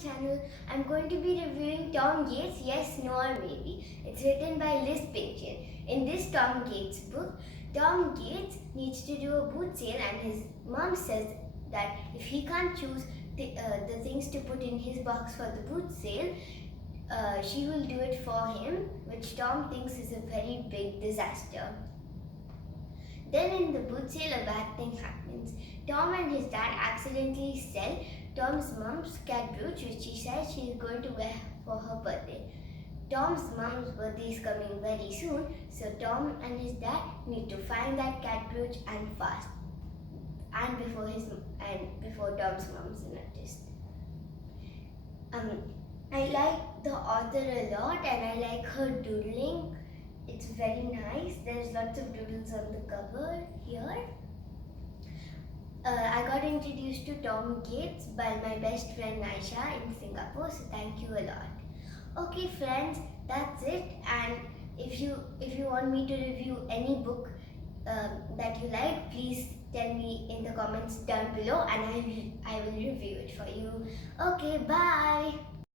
channel. I'm going to be reviewing Tom Gates, Yes, No or Maybe. It's written by Pinchon. In this Tom Gates book, Tom Gates needs to do a boot sale and his mom says that if he can't choose the things to put in his box for the boot sale, she will do it for him, which Tom thinks is a very big disaster. Then in the boot sale, a bad thing happens. Tom and his dad accidentally sell Tom's mom's cat brooch, which she says she is going to wear for her birthday. Tom's mom's birthday is coming very soon, so Tom and his dad need to find that cat brooch and fast, and before Tom's mom's noticed. I like the author a lot, and I like her doodling. It's very nice. There's lots of doodles on the cover here. I got introduced to Tom Gates by my best friend Aisha in Singapore, so thank you a lot. Okay friends, that's it. And if you want me to review any book that you like, please tell me in the comments down below and I will review it for you. Okay, bye.